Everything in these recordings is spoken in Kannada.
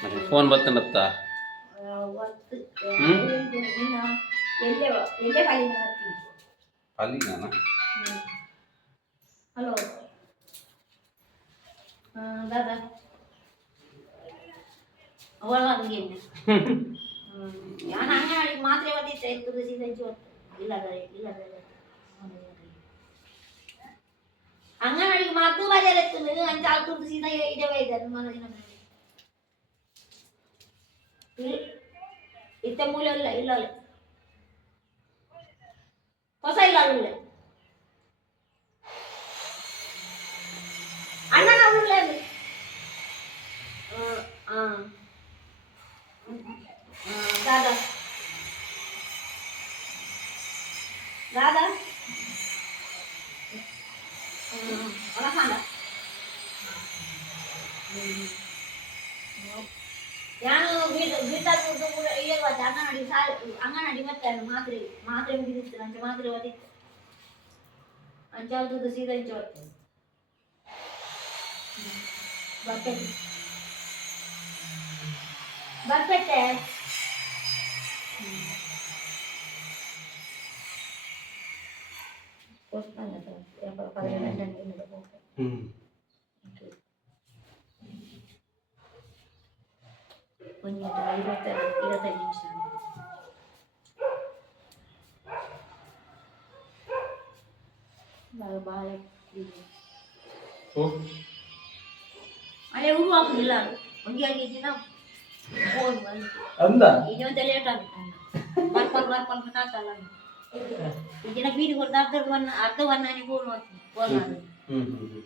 ಮತ್ತೆ ಫೋನ್ ಬರ್ತನತ್ತ ಒತ್ತು ಹ್ಮ್? ಇನ್ನು ಎಲ್ಲೇ ಎಲ್ಲೇ ಕಾಲಿನ ಬರ್ತೀನಿ ಅಲ್ಲಿ ನಾನು ಹಲೋ ದಾದಾ ಅವಳ ಹಂಗೆ ನಾನು ಅಂಗನವಾಡಿಗೆ ಮಾತ್ರೆ ಓದಿತ್ತೆ ಇತ್ತು ಸೀದಾ ಜೋತ್ ಇಲ್ಲ ಇಲ್ಲ ಅಂಗನವಾಡಿಗೆ ಮದ್ದು ಬಜಾರ್ ಎತ್ತು ಅಂಚ ಆಲ್ತುರ್ದು ಸೀದಾ ಇದೇ ಇದೆ ಮನದಿನ ಇತ್ತ ಮೂಲೆ ಇಲ್ಲ ಇಲ್ಲ ಅಲ್ಲ ಹೊಸ ಇಲ್ಲ ಅಲ್ಲ ಅಣ್ಣನ ಉಳ್ಳೆ ದಾದಾ ದಾದಾ ಮತ್ತೆ ಅಂಗನವಾಡಿ ಸಾರಿ ಅಂಗನವಾಡಿ ಮತ್ತೆ ಮಾತ್ರೆ ಮಾತ್ರೆ ಮುಗಿದಿತ್ತು ಅಂಚೆ ಮಾತ್ರೆ ಓದಿತ್ತು ಅಂಚೆ ಅವ್ರದ್ದು ಸೀದಾ ಇಂಚೆ ಓದ್ತೇನೆ ಬರ್ತೇನೆ ಬರ್ತೈತೆ ಹ್ಮ್ ಒಂದು બાળક ઓ અને હું આખું દિલા અગિયાર કેજી ના ફોન વાળી અમદા એ જો તે લેટર પર પર પર પર કથા ચાલે જેને પીડી કોર દાત વન અર્ધ વનની કોણ હતી કોણ હમ હમ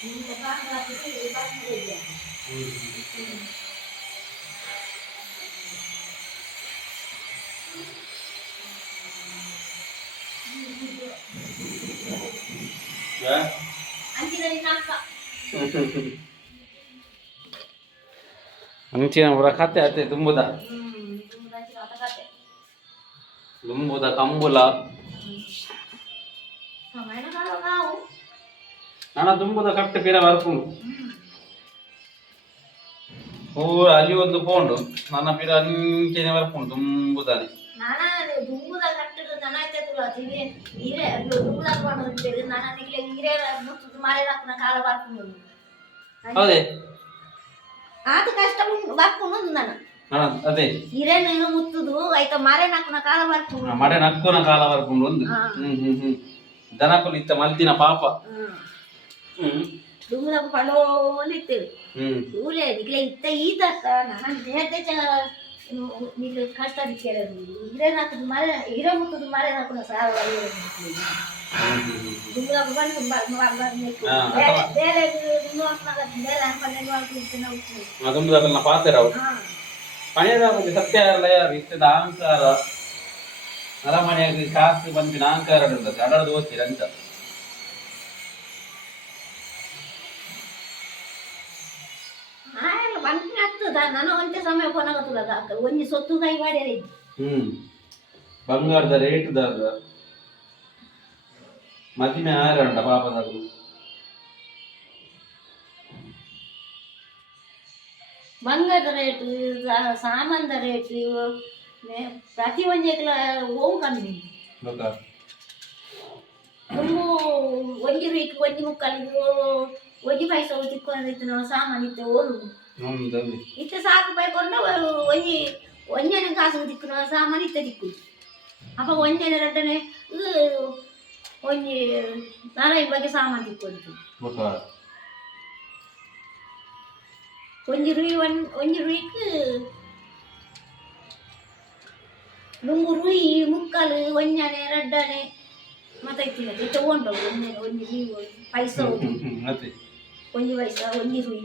Ini kita akan lakukan di depan meja. ಇದೆ. ಯಾ? ಅಂಚಿನಲ್ಲಿ ನಾಲ್ಕ ಅಂಚಿನ ಬರ ಕತೆ ಆತೆ ತುಂಬುದ ಹ್ಮ್ ತುಂಬ ಅಂಚಿನ ಆಟ ಕತೆ ತುಂಬುದ ಕಂಬುಲ ಸಮಯನ ಕಾಲ ನಾವು ನನ್ನ ತುಂಬುದ ಕಟ್ಟು ಪಿರ ಬರ್ಕೊಂಡು ಓ ಅಲ್ಲಿ ಒಂದು ಪೋಂಡು ನನ್ನ ಪಿರ ಅಂಚೆನೆ ಬರ್ಕೊಂಡು ಮಾರೇ ಬರ್ಕೊಂಡು ಹೌದೇ? ಆತ ಕಷ್ಟ ಬರ್ಕೊಂಡು ನಾನು. ಅದೇ. ನೀನು ಮುತ್ತುದು ಆಯ್ತಾ ಮಾರೇ ಹಾಕಿನ ಕಾಲ ಬರ್ಕೊಂಡು ಮಡೆ ನಕ್ಕುನ ಕಾಲ ಬರ್ಕೊಂಡು ಒಂದು. ಹ್ಮ್ ಹ್ಮ್ ಹ್ಮ್. ದನಕುಲು ಇತ್ತ ಮಲ್ತಿನ ಪಾಪ. ಹ್ಮ್. ದುಂಬುದ ಪಡೋಲಿತ್ತೇವೆ ಹ್ಮ್. ಊರೇ ನಿಗ್ಲೆ ಇತ್ತ ಈತ ನಾನು ನೇತೆ ನಿಗ್ಲೆ ಕಷ್ಟ ಕೇಳೋದು. ಹಿರೇ ಹಾಕುದು ಮರ ಹಿರೇ ಮುತ್ತುದು ಮರೆ ಹಾಕೋಣ ಸಾಲ ಹ್ಮ್ ಹ್ಮ್ ಹ್ಮ್ ದುಂಬುದ ಬಂದು ಹಾ, ಬೇರೆ ಅಥವಾ- ಬೇರೆ ಇನ್ನೂ ಹಾಕ್ನಾಗ ಬೇರೆ ಹಣ್ಣು ಹಾಕ್ಲಿಕ್ಕೆ ನಾವು ತುಂಬುದಲ್ಲ ಪಾತೆರವು ಹಾ ಪಣಿಯದಾಗುತ್ತೆ ಸತ್ಯ ಅಲ್ಲ ಯಾರು ಇತ್ತದ ಅಹಂಕಾರ. ಅರಮನೆಯಾಗಿ ಕಾಸು ಬಂದಿನ ಅಹಂಕಾರ ಇರ್ತದೆ ಅಡದು ಓದ್ತೀರ ಅಂತ ಆಗ್ತದ ನಾನು ಒಂದೇ ಸಮಯ ಫೋನ್ ಆಗತ್ತದ ಒಂಜಿ ಸೊತ್ತು ಕೈ ಮಾಡ್ಯಾರ ಹ್ಮ್. ಬಂಗಾರದ ರೇಟ್ ದಾಗ ಮದಿಮೆ ಆರಂಡ ಪಾಪದಾಗು. ಬಂಗಾರದ ರೇಟ್ ಸಾಮಾನ್ದ ರೇಟ್ ಪ್ರತಿ ಹೋಗು ಕಮ್ಮಿ. ಒಂದು ಒಂಜಿ ವೀಕ್ ಒಂಜಿ ಮುಕ್ಕಲಿಗೆ ಒಂಜಿ ಪೈಸೆ ತಿಕ್ಕೊಂಡಿತ್ತು ನಾವು ಸಾಮಾನು ಇತ್ತು ಓರು ಇತ್ತ ಸಾಕು ಬೈಕೊಂಡು ಒಂಜಿ ಒಂಜನ ಕಾಸು ತಿಕ್ಕುನ ಸಾಮಾನು ಇತ್ತ ತಿಕ್ಕು ಅಪ್ಪ ಒಂಜನ ರಡ್ಡನೆ ಒಂಜಿ ನಾಲ್ಕು ಬಗ್ಗೆ ಸಾಮಾನು ದಿಕ್ಕು ಗೊತ್ತಾ? ಒಂಜಿ ರುಯಿ ಒನ್ ಒಂಜಿ ರುಯಿಕ್ ನುಂಗು ರುಯಿ ಮುಕ್ಕಲು ಒಂಜನೆ ರಡ್ಡನೆ ಮತ್ತೆ ಇತ್ತಿನ ಇತ್ತ ಒಂಜಿ ರುಯಿ ಪೈಸ ಒಂಜಿ ಪೈಸ ಒಂಜಿ ರುಯಿ.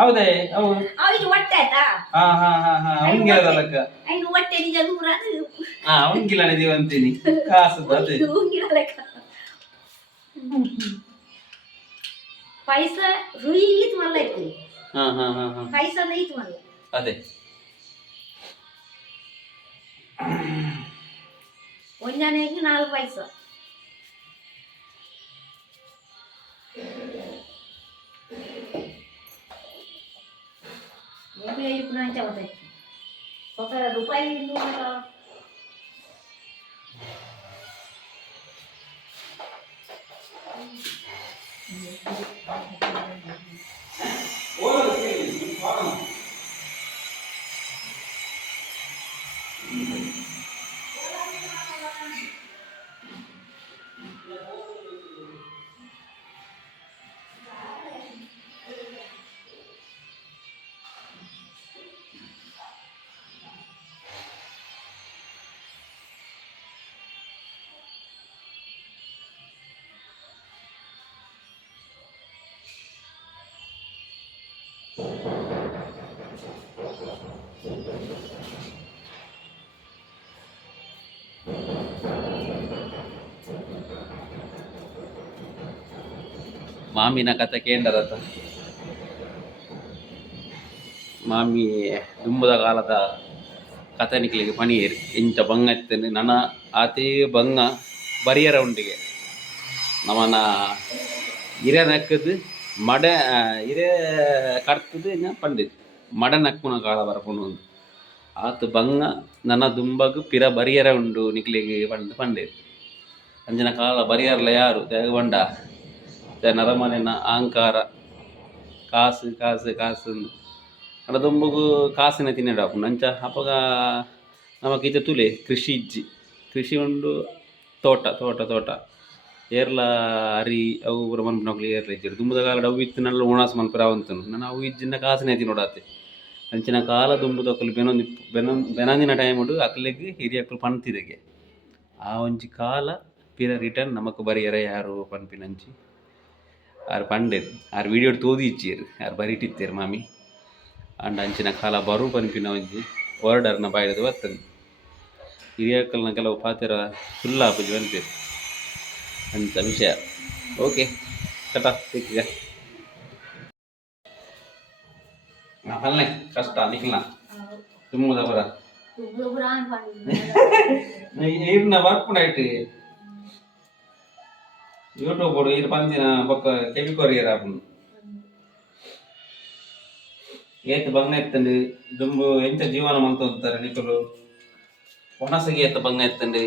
ಹೌದೇ ಅವು ಅವಿಗೆ ಹೊಟ್ಟೆ ಆಯ್ತಾ? ಹಾ ಹಾ ಹಾ ಹಾ ಉಂಗಿಲದಲ್ಲಕ್ಕ ಐದು ಹೊಟ್ಟೆ. ನಿಜ ದೂರ ಅದು? ಹಾ ಉಂಗಿಲ ನಿದೀವ್ ಅಂತೀನಿ. ಅದೇ ಪೈಸ ರುಯಿ ಈತ್ ಮಲ್ಲ ಇತ್ತು. ಹಾ ಹಾ ಹಾ ಹಾ. ಪೈಸದ ಈತ್ ಮಲ್ಲ. ಅದೇ. ಒಂದನೇಗೆ ನಾಲ್ಕು ಪೈಸ. ఇప్పుడు నుంచి అవుతాయి ఒక రూపాయి ఇల్లు ఉందా? ಮಾಮಿನ ಕತೆ ಕೇಂದ್ರದ ಮಾಮಿ ದುಂಬದ ಕಾಲದ ಕತೆ ನಿಕ್ಲಿಗೆ ಪಣಿಯೇರಿ ಇಂಚ ಬಂಗ ಎತ್ತನೆ ನನ್ನ ಆತೇ ಬಂಗ ಬರಿಯರ ಉಂಡಿಗೆ. ನಮನ ಹಿರೇ ನಕ್ಕದು ಮಡ ಹಿರೇ ಕಡ್ತದು ಇನ್ನ ಪಂಡಿತ್. ಮಡ ನಕ್ಕುನ ಕಾಲ ಬರಪುನು ಆತು ಬಂಗ ನನ್ನ ದುಂಬಗು, ಪಿರ ಬರಿಯರ ಉಂಡು ನಿಕ್ಲಿಗೆ ಪಂಡ, ಪಂಡಿತ್. ಅಂಜನ ಕಾಲ ಬರಿಯರ್ಲ ಯಾರು? ದೇಗವಂಡ ನರಮನೆನ ಅಹಂಕಾರ. ಕಾಸು ಕಾಸು ಕಾಸು ಅಡ ದುಂಬುಗು ಕಾಸಿನ ತಿನ್ನಡಾಪು ನಂಚ ಅಪಗ ನಮಕ್ ಇತ್ತೆ ತುಲೆ, ಕೃಷಿ ಇಜ್ಜಿ. ಕೃಷಿ ಉಂಡು ತೋಟ ತೋಟ ತೋಟ. ಏರ್ಲ ಅರಿ, ಅವು ಪೂರ ಮನ್ಪುನಕ್ಲಿ ಏರ್ಲ ಇಜ್ಜಿರು ದುಂಬುದ ಕಾಲಡ್ ಅವು ಇತ್ತು ನಲ್ಲ ಉಣಾಸ್ ಮನ್ಪುರ ಅವಂತನು. ನಾನು ಅವು ಇಜ್ಜಿನ ಕಾಸಿನ ತಿನ್ನೋಡಾತೆ ಅಂಚಿನ ಕಾಲ ದುಂಬುದ ಅಕ್ಕಲು ಬೆನೊಂದಿ ಬೆನ ಬೆನಂದಿನ ಟೈಮ್ ಉಂಡು ಅಕ್ಕಲಿಗೆ ಹಿರಿಯ ಅಕ್ಕಲು ಪಣ್ತಿದೆಗೆ. ಆ ಒಂಜಿ ಕಾಲ ಪಿರ ರಿಟರ್ನ್ ನಮಕ್ ಬರಿಯರ ಯಾರು ಪನ್ಪಿನಂಚಿ? ಆರ್ ಪಂಡೆರ್ ಆರ್ ವಿಡಿಯೋ ತೋದಿ ಆರ್ ಬರಿಟಿತ್ತೇರು ಮಾಮಿ. ಅಂಡ ಅಂಚಿನ ಕಾಲ ಬರು ಪನ್ಪಿನ ಒಂಜಿ ವರ್ಡರ್ನ ಬಾಯ್ಡದು ಬರ್ತದೆ ಹಿರಿಯಕ್ಕಲ್ನ ಕೆಲವು ಪಾತೆರ ಸುಲ್ಲಾಪುಜಿ ಬಂತೇರು ಅಂತ ವಿಷಯ. ಓಕೆ ಕಟ ಸಿಕ್ಕಿಗ ಪಲ್ಲೆ ಕಷ್ಟ ನಿಖಿಲ್ನ ತುಂಬದ ಬರ ಗುರುಗುರಾನ್ ವರ್ಕ್ ಇಟ್ಟು ಯೂಟ್ಯೂಬ್ ಇದು ಪಂದಿನ ಬೊಕ್ಕ ಕೆವಿ ಕೊರಿಯರ್ ಆಪುಂಡು ಏತ್ ಬಂಗ ಎತ್ತಂಡು ದುಂಬು ಎಂಚ ಜೀವನ ಮಂತೊಂತಾರೆ ನಿಕುಲು. ಒಣಸಗಿ ಎತ್ತ ಬಂಗ ಎತ್ತಂಡು.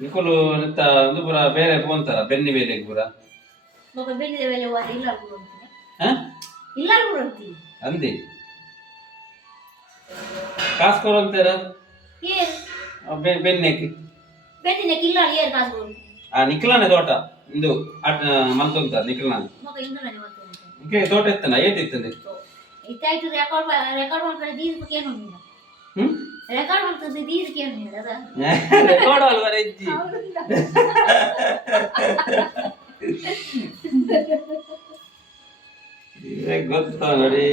ನಿಕುಲು ನಿತ್ತ ಒಂದು ಪುರ ಬೇರೆ ಪೋಂತಾರ ಬೆನ್ನಿ ಬೇಲೆ ಪುರ. ಇಲ್ಲ ಅಂದಿ. ಕಾಸು ಕೊಡು ಅಂತಾರ ಏರು ಬೆನ್ನೆಕ್ಕೆ ಬೆನ್ನಿನ ಕಿಲ್ಲ ಏರು ಕಾಸು ಉಂಟು ಆ ನಿಖಿಲನ ತೋಟ ಇಂದು ಆಟ ಮಂತೊಂತ ನಿಖಿಲನ ಮಗ ಇಂಗ್ಲನೆ ಮತ್ತೆ ಉಂಟು ನಿಖಿಲ ತೋಟ ಎತ್ತನ ಏತ್ ಇತ್ತಂದೆ ಇತ್ತಾಯ್ತು ರೆಕಾರ್ಡ್ ರೆಕಾರ್ಡ್ ಮಾಡ್ಕೊಂಡು ದೀದಕ್ಕೆ ಏನು ಇಲ್ಲ ಹ್ಮ್ ರೆಕಾರ್ಡ್ ಮಾಡ್ತದೆ ದೀದಕ್ಕೆ ಏನು ಇಲ್ಲ ಅದ ರೆಕಾರ್ಡ್ ಅಲ್ವರ ಇಜ್ಜಿ ಗೊತ್ತಾ ನೋಡಿ